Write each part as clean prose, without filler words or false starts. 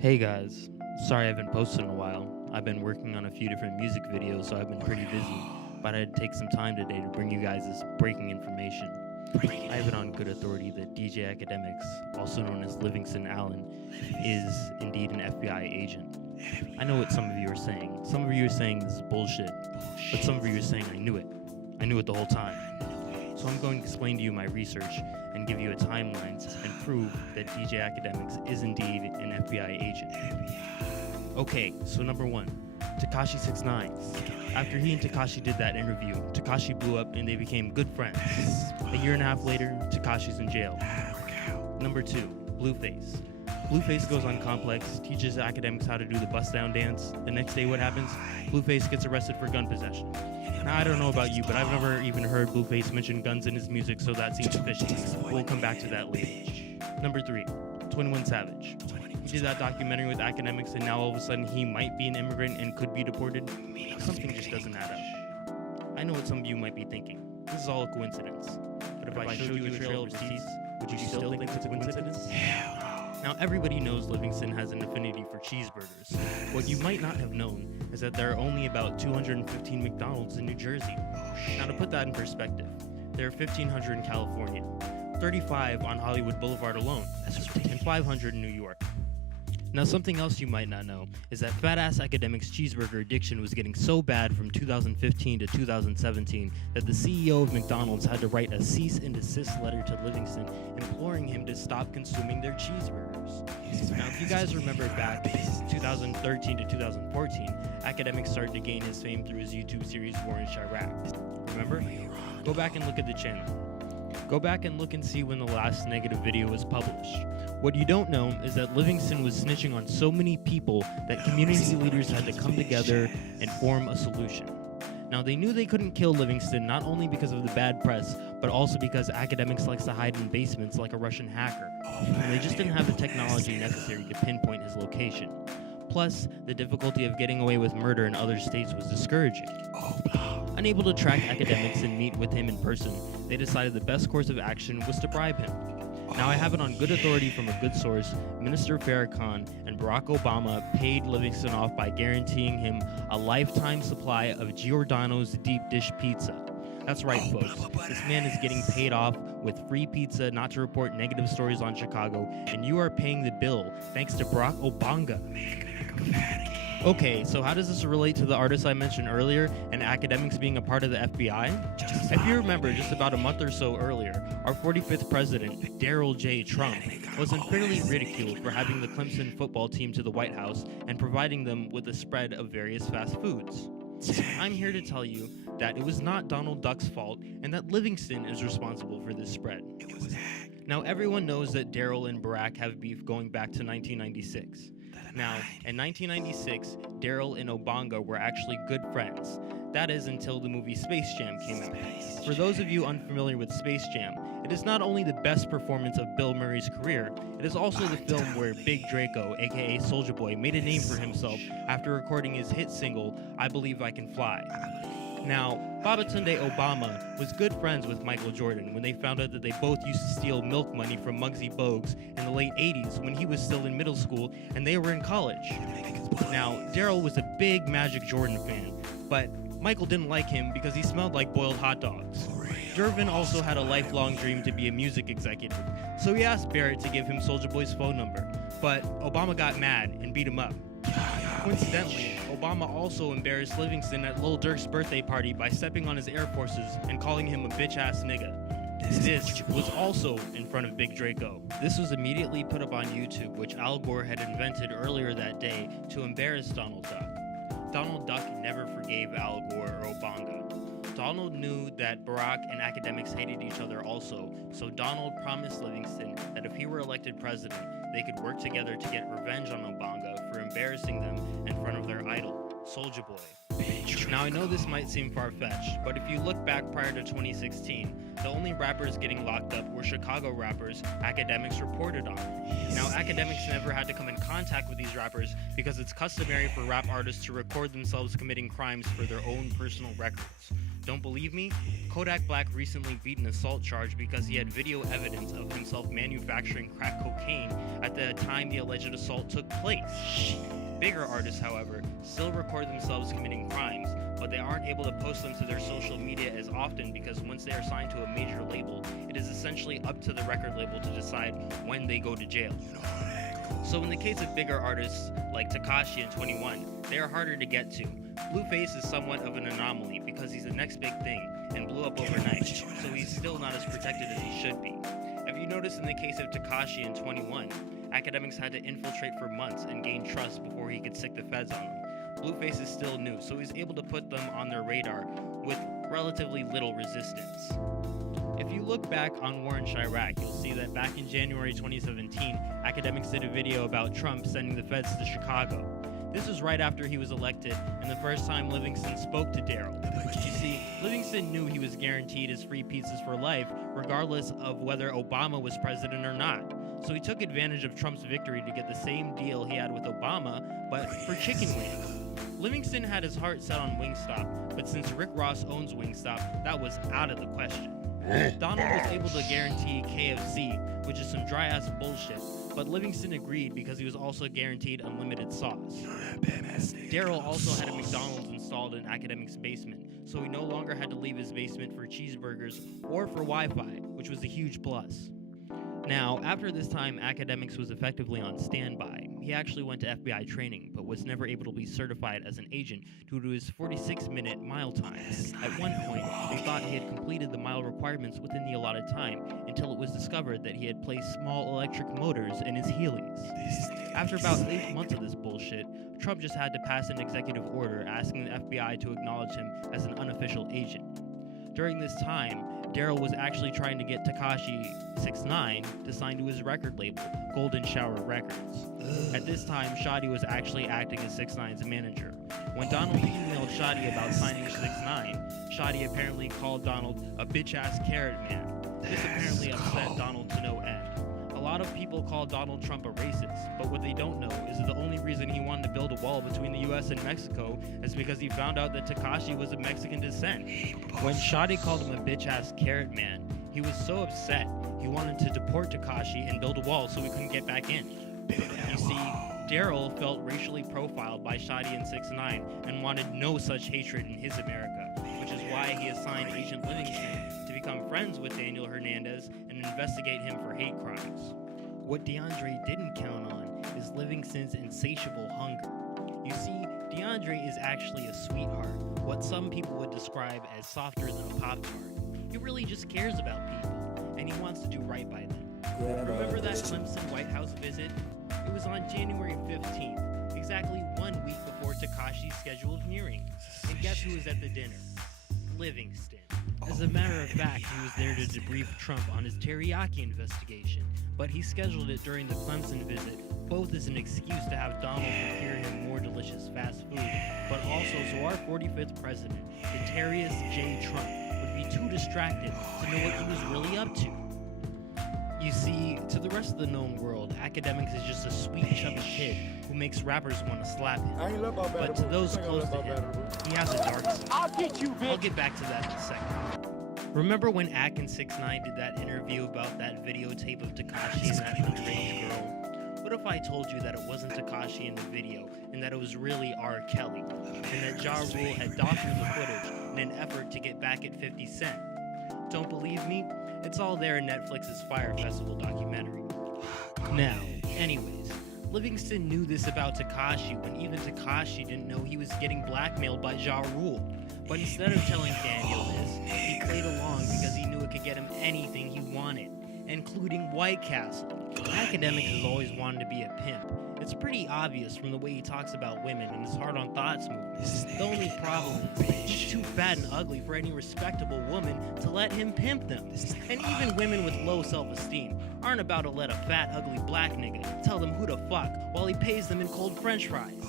Hey guys, sorry I haven't posted in a while. I've been working on a few different music videos, so I've been pretty busy. But I had to take some time today to bring you guys this breaking information. I have it on good authority that DJ Akademiks, also known as Livingston Allen, is indeed an FBI agent. I know what some of you are saying. Some of you are saying this is bullshit, but some of you are saying I knew it. I knew it the whole time. So I'm going to explain to you my research and give you a timeline and prove that DJ Akademiks is indeed an FBI agent. Okay, so number one, Tekashi 6ix9ine. After he and Tekashi did that interview, Tekashi blew up and they became good friends. A year and a half later, Tekashi's in jail. Number two, Blueface. Blueface goes on Complex, teaches Akademiks how to do the bust down dance. The next day, what happens? Blueface gets arrested for gun possession. Now, I don't know about you, but I've never even heard Blueface mention guns in his music, so that seems fishy. We'll come back to that later. Number three, 21 Savage. He did that documentary with Akademiks, and now all of a sudden he might be an immigrant and could be deported. Something just doesn't add up. I know what some of you might be thinking. This is all a coincidence. But if I showed you a trail of receipts, would you still think it's a coincidence? Now, everybody knows Livingston has an affinity for cheeseburgers. What you might not have known is that there are only about 215 McDonald's in New Jersey. Now, to put that in perspective, there are 1,500 in California, 35 on Hollywood Boulevard alone, and 500 in New York. Now, something else you might not know is that fat-ass Akademiks' cheeseburger addiction was getting so bad from 2015 to 2017 that the CEO of McDonald's had to write a cease and desist letter to Livingston imploring him to stop consuming their cheeseburgers. Now, if you guys remember back in 2013 to 2014, Akademiks started to gain his fame through his YouTube series War in Chiraq. Remember? Go back and look at the channel. Go back and look and see when the last negative video was published. What you don't know is that Livingston was snitching on so many people that community leaders had to come together and form a solution. Now, they knew they couldn't kill Livingston not only because of the bad press, but also because Akademiks likes to hide in basements like a Russian hacker. And they just didn't have the technology necessary to pinpoint his location. Plus, the difficulty of getting away with murder in other states was discouraging. Unable to track Akademiks and meet with him in person, they decided the best course of action was to bribe him. Now, I have it on good authority from a good source, Minister Farrakhan and Barack Obama paid Livingston off by guaranteeing him a lifetime supply of Giordano's deep dish pizza. That's right, folks. This man is getting paid off with free pizza not to report negative stories on Chicago, and you are paying the bill thanks to Barack Obama. Okay, so how does this relate to the artist I mentioned earlier and Akademiks being a part of the FBI? If you remember, just about a month or so earlier, our 45th president, Donald J. Trump, was unfairly ridiculed for having the Clemson football team to the White House and providing them with a spread of various fast foods. I'm here to tell you that it was not Donald Duck's fault and that Livingston is responsible for this spread. Now, everyone knows that Daryl and Barack have beef going back to 1996. Now, in 1996, Daryl and Obanga were actually good friends. That is until the movie Space Jam came out. For those of you unfamiliar with Space Jam, it is not only the best performance of Bill Murray's career, it is also the film where Big Draco, aka Soulja Boy, made a name for himself after recording his hit single, I Believe I Can Fly. Now, Babatunde Obama was good friends with Michael Jordan when they found out that they both used to steal milk money from Muggsy Bogues in the late 80s when he was still in middle school and they were in college. Now, Daryl was a big Magic Jordan fan, but Michael didn't like him because he smelled like boiled hot dogs. Dervin also had a lifelong dream to be a music executive, so he asked Barrett to give him Soulja Boy's phone number, but Obama got mad and beat him up. Coincidentally, Obama also embarrassed Livingston at Lil Durk's birthday party by stepping on his Air Forces and calling him a bitch-ass nigga. This was also in front of Big Draco. This was immediately put up on YouTube, which Al Gore had invented earlier that day to embarrass Donald Duck. Donald Duck never forgave Al Gore or Obanga. Donald knew that Barack and Akademiks hated each other also, so Donald promised Livingston that if he were elected president, they could work together to get revenge on Obanga for embarrassing them in front of their idol, Soulja Boy. Now, I know this might seem far-fetched, but if you look back prior to 2016, the only rappers getting locked up were Chicago rappers Akademiks reported on. Now, Akademiks never had to come in contact with these rappers because it's customary for rap artists to record themselves committing crimes for their own personal records. Don't believe me? Kodak Black recently beat an assault charge because he had video evidence of himself manufacturing crack cocaine at the time the alleged assault took place. Bigger artists, however, still record themselves committing crimes, but they aren't able to post them to their social media as often because once they are signed to a major label, it is essentially up to the record label to decide when they go to jail. So in the case of bigger artists like Tekashi and 21, they are harder to get to. Blueface is somewhat of an anomaly because he's the next big thing and blew up overnight, so he's still not as protected as he should be. If you notice in the case of Tekashi and 21, Akademiks had to infiltrate for months and gain trust before he could sick the feds on them. Blueface is still new, so he's able to put them on their radar with relatively little resistance. If you look back on War in Chiraq, you'll see that back in January 2017, Akademiks did a video about Trump sending the feds to Chicago. This was right after he was elected and the first time Livingston spoke to Daryl. You see, Livingston knew he was guaranteed his free pizzas for life, regardless of whether Obama was president or not. So he took advantage of Trump's victory to get the same deal he had with Obama, but for chicken wings. Livingston had his heart set on Wingstop, but since Rick Ross owns Wingstop, that was out of the question. Donald was able to guarantee KFC, which is some dry-ass bullshit, but Livingston agreed because he was also guaranteed unlimited sauce. Daryl also had a McDonald's installed in Akademiks' basement, so he no longer had to leave his basement for cheeseburgers or for Wi-Fi, which was a huge plus. Now, after this time, Akademiks was effectively on standby. He actually went to FBI training, but was never able to be certified as an agent due to his 46-minute mile time. At one point, they thought he had completed the mile requirements within the allotted time, until it was discovered that he had placed small electric motors in his Heelys. After about 8 months of this bullshit, Trump just had to pass an executive order asking the FBI to acknowledge him as an unofficial agent. During this time, Daryl was actually trying to get Tekashi 6ix9ine to sign to his record label, Golden Shower Records. At this time, Shadi was actually acting as 6ix9ine's manager. When Donald emailed Shadi about signing 6ix9ine, Shadi apparently called Donald a bitch-ass carrot man. This apparently upset Donald to no end. A lot of people call Donald Trump a racist, but what they don't know is that the only reason he wanted to build a wall between the US and Mexico is because he found out that Tekashi was of Mexican descent. When Shadi called him a bitch-ass carrot man, he was so upset he wanted to deport Tekashi and build a wall so he couldn't get back in. You see, Daryl felt racially profiled by Shadi and 6ix9ine and wanted no such hatred in his America, which is why he assigned Agent Livingston to become friends with Daniel Hernandez and investigate him for hate crimes. What DeAndre didn't count on is Livingston's insatiable hunger. You see, DeAndre is actually a sweetheart, what some people would describe as softer than a Pop-Tart. He really just cares about people, and he wants to do right by them. Remember that Clemson White House visit? It was on January 15th, exactly 1 week before Tekashi's scheduled hearing. And guess who was at the dinner? Livingston. As a matter of fact, he was there to debrief Trump on his teriyaki investigation, but he scheduled it during the Clemson visit, both as an excuse to have Donald procure him more delicious fast food, but also so our 45th president, Darius J. Trump, would be too distracted to know what he was really up to. You see, to the rest of the known world, Akademiks is just a sweet, chubby kid who makes rappers want to slap him. But to those close to him, he has a dark side. I'll get back to that in a second. Remember when Ak and 6ix9ine did that interview about that videotape of Tekashi and that underage girl? What if I told you that it wasn't Tekashi in the video, and that it was really R. Kelly, and that Ja Rule had doctored the footage in an effort to get back at 50 Cent? Don't believe me? It's all there in Netflix's Fire Festival documentary. Now, anyways, Livingston knew this about Tekashi when even Tekashi didn't know he was getting blackmailed by Ja Rule. But instead of telling Daniel this, he played along because he knew it could get him anything he wanted, including White Castle. Akademiks has always wanted to be a pimp. It's pretty obvious from the way he talks about women and his Hard on Thoughts movement. The only problem is he's too fat and ugly for any respectable woman to let him pimp them. And even women with low self-esteem aren't about to let a fat, ugly black nigga tell them who to fuck while he pays them in cold french fries.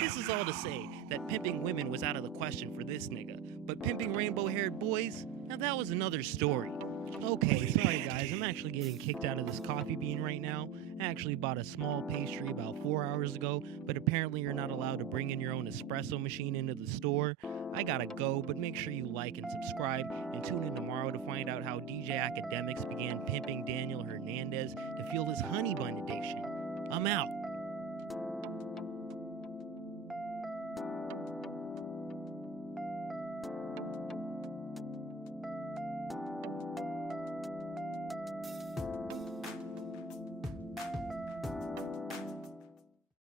This is all to say that pimping women was out of the question for this nigga, but pimping rainbow-haired boys, now that was another story. Okay, sorry guys, I'm actually getting kicked out of this coffee bean right now. I actually bought a small pastry about 4 hours ago, but apparently you're not allowed to bring in your own espresso machine into the store. I gotta go, but make sure you like and subscribe and tune in tomorrow to find out how DJ Akademiks began pimping Daniel Hernandez to fuel his honey bun addiction. I'm out.